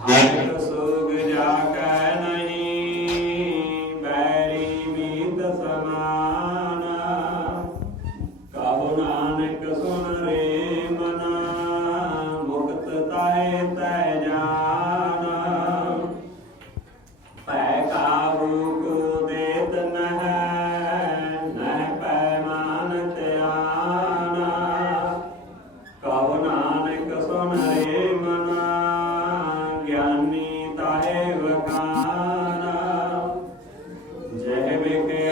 ਹਰਿ ਸੁਗ ਜਾ ਕੈ ਨਹੀਂ, ਬੈਰੀ ਮੀਤ ਸਮਾਨਾ। ਕਹੋ ਨਾਨਕ ਸੁਨ ਰੇ ਮਨਾ, ਮੁਕਤ ਤਾਹੇ ਤੈ ਜਾਣਾ। Amén.